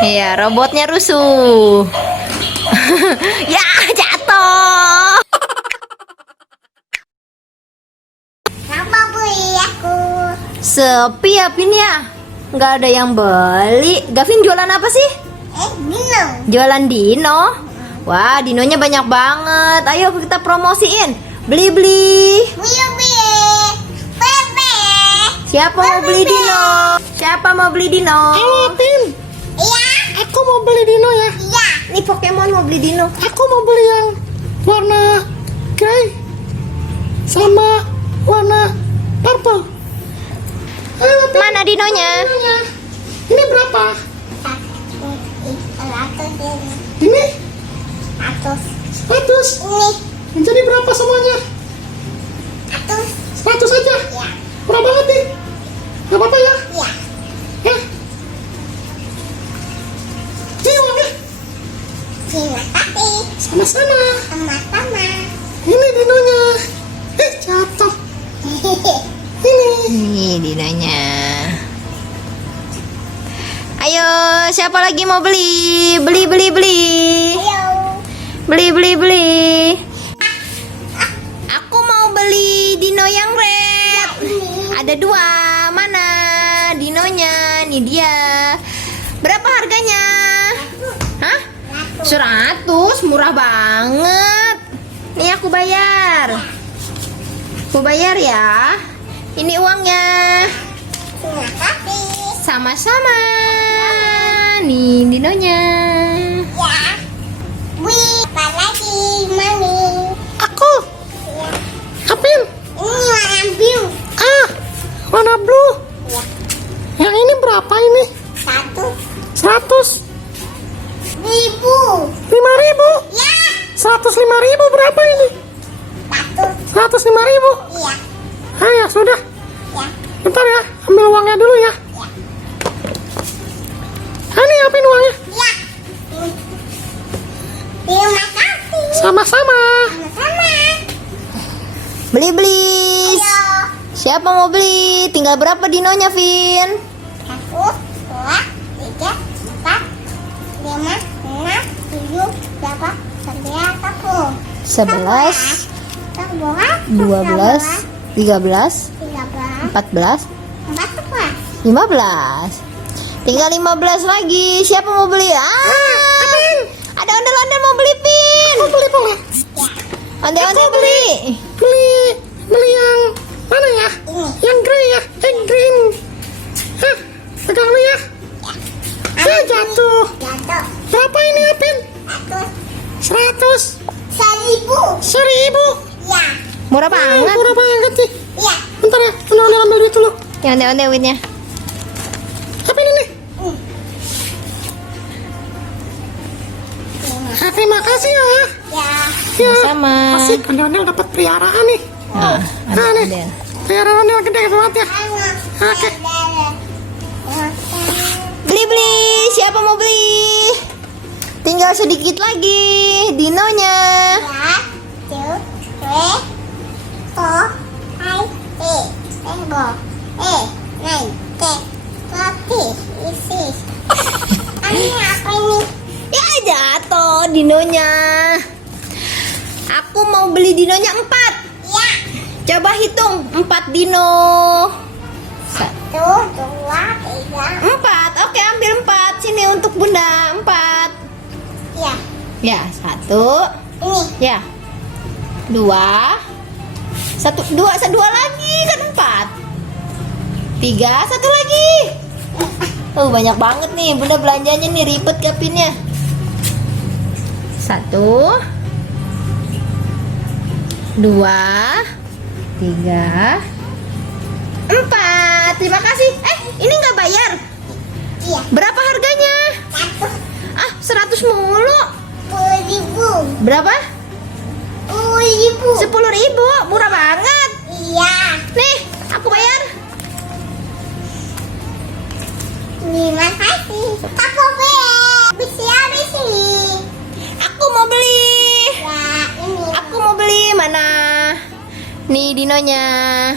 Iya, robotnya rusuh. Ya, jatuh. Apa beli aku? Sepi ya, Pin ya? Nggak ada yang beli. Gavin jualan apa sih? Dino. Jualan dino. Wah, dinonya banyak banget. Ayo kita promosiin. Beli-beli. Beli. Bebe. Siapa mau beli dino? Siapa mau beli dino? Halo Pin, Iya. aku mau beli dino ya. Iya. Nih Pokemon mau beli dino. Aku mau beli yang warna grey sama warna purple. Ayo Pin, Mana dinonya? dinonya. Ini berapa? Ratus ini. Ini Ratus 100. ini. Jadi berapa semuanya? Ratus. 100 aja. Ya. Murah banget nih. Gak apa-apa ya? Ya. Ya. Ini uangnya. Terima kasih. Sama-sama. Sama-sama. Ini dinonya. Jatuh. Ini. Nih dinonya. Ayo, siapa lagi mau beli? Beli. Ayo. Beli. Aku mau beli dino yang red. Ada 2. Mana dinonya? Nih dia. Berapa harganya? Hah? 100, murah banget. Nih aku bayar. Aku bayar ya. Ini uangnya. Terima kasih. Sama-sama. Nih dinonya. Ya. Wih, apa lagi, Mami? Aku. Ya. Apin. Ini warna biru. Warna blue. Ya. Yang ini berapa ini? 100.000. 5.000. Ya. 105.000 berapa ini? 105.000. Iya. Ya sudah. Ya. Bentar ya, ambil uangnya dulu ya. Ini Apin uangnya. Ya. Terima kasih. Sama-sama. Sama-sama. Beli. Ayo. Siapa mau beli? Tinggal berapa dinonya, Vin? 1, 2, 3, 4, 5, 6, 7, 8, 9, 10. 11, 12, 12, 13, 13, 14, 14. 15. Tinggal 15 lagi. Siapa mau beli? Ada ondel-ondel mau beli, Pin. Mau beli boleh? Ondel-ondel beli. Beli yang mana ya? Yang grey ya? Green. Pegang dulu ya. Jatuh. Jatuh. Berapa ini Apin? 100. 1.000. Ya. Murah banget. Murah banget sih. Ya. Bentar ya, ambil duit dulu. Yang ondel-ondel duitnya. Apin ini? Terima kasih ya. Ya. Sama. Masih ondel-ondel dapat peliharaan nih. Nah, nih. ondel. Peliharaan yang gede banget ya. Oke. Beli. Siapa mau beli? Tinggal sedikit lagi dinonya. Ini apa ini? Ya jatuh dinonya. Aku mau beli dinonya 4. Ya. Coba hitung 4 dino. 1, 2, 3. 4. Oke, ambil 4. Sini untuk Bunda 4. Ya. Ya, 1. Ini. Ya. 2. 2 lagi kan 4. 3, 1 lagi. Banyak banget nih Bunda belanjanya nih, ribet Gapinnya. 1, 2, 3, 4. Terima kasih. Ini nggak bayar. Iya. Berapa harganya? 100 mulu. 10.000. Berapa? 10.000. 10.000. Murah banget. Iya. Nih, aku bayar. Terima kasih. Aku habis ini. Aku mau beli. Ya, ini. Aku mau beli. Mana? Nih dinonya.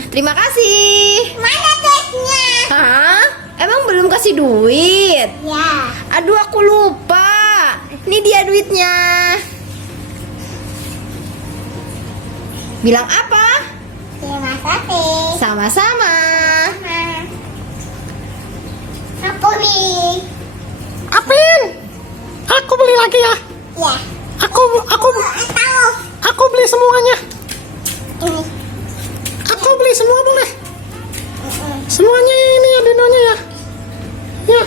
Terima kasih. Mana duitnya? Hah? Emang belum kasih duit? Ya. Aduh, aku duitnya. Bilang apa? Terima kasih. Sama-sama. Aku nih. Apin? Aku beli lagi ya. Ya. Aku beli semuanya. Ini. Aku beli semua boleh. Semuanya ini ya dinonya ya. Ya.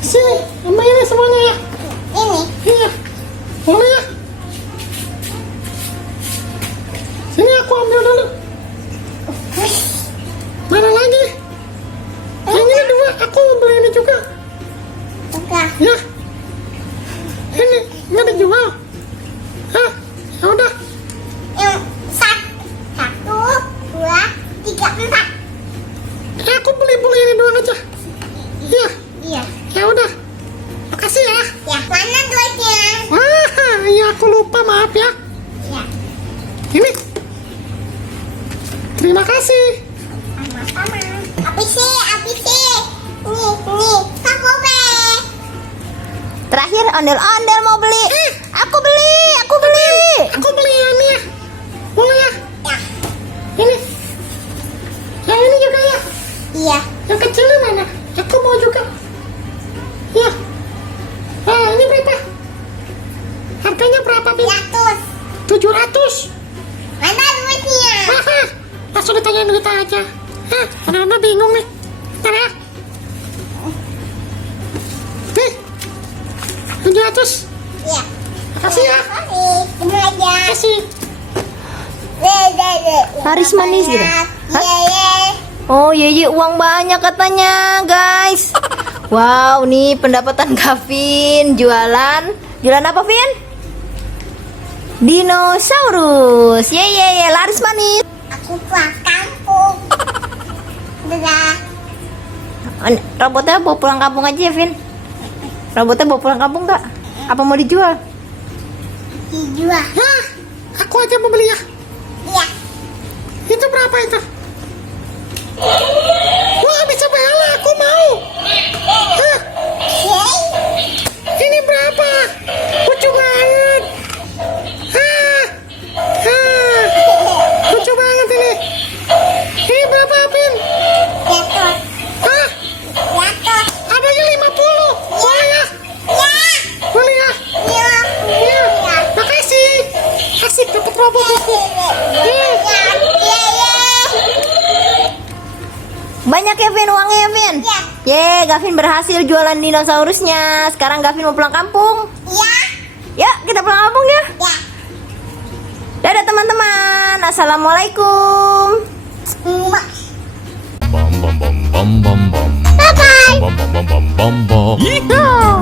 Sini, sama ini semuanya ya. Ini. Iya. Boleh ya. Sini aku ambil dulu. Mana lagi? Yang ini dua, aku beli ini juga. Enggak. Ya. Ini nggak dijual. Hah? Ya udah. Yang satu, dua, tiga, empat. Ya aku beli ini doang aja. Iya. Iya. Ya udah. Makasih ya. Ya. Mana duitnya? Wah, iya aku lupa, maaf ya. Ya. Ini. Terima kasih. Sama-sama. Habis sih. Nih. Aku beli. Terakhir ondel-ondel mau beli. Aku beli. Aku beli yang ini ya. Boleh ya? Ya. Ini. Yang ini juga ya. Iya. Yang kecilnya mana? Aku mau juga. Ya. Ah, ini berapa? Harganya berapa, Bin? 700. Mana duitnya? Haha. Langsung ditanyain duit aja. Hah, anak-anak bingung nih. Bentar ya. Nih. 700. Iya. Makasih ya. Ini aja. Makasih. Laris manis gitu. Hah? Iya. Oh iya uang banyak katanya guys. Wow nih pendapatan Gavin jualan apa Vin? Dinosaurus. Ye laris manis. Aku pulang kampung. Dadah. Robotnya bawa pulang kampung aja ya Vin. Robotnya bawa pulang kampung nggak? Apa mau dijual? Dijual. Hah, aku aja mau beli ya. Iya. Itu berapa itu? Wah, bisa bela, aku mau. Hah, Yeay. ini berapa? Lucu banget. Lucu banget ini. Ini berapa, Pin? Jatuh. Hah, Jatuh. adanya 50. Boleh ya? Ya. Boleh ya? Iya. Iya. Makasih. Asik dapat robot aku. Banyak ya Vin uangnya ya Vin? Iya. Ye Gavin berhasil jualan dinosaurusnya. Sekarang Gavin mau pulang kampung. Ya. Ya kita pulang kampung ya. Ya. Dadah teman-teman. Assalamualaikum. Bye bye. Bum bum bum bum bum bum bum bum bum bum. Yeehaw.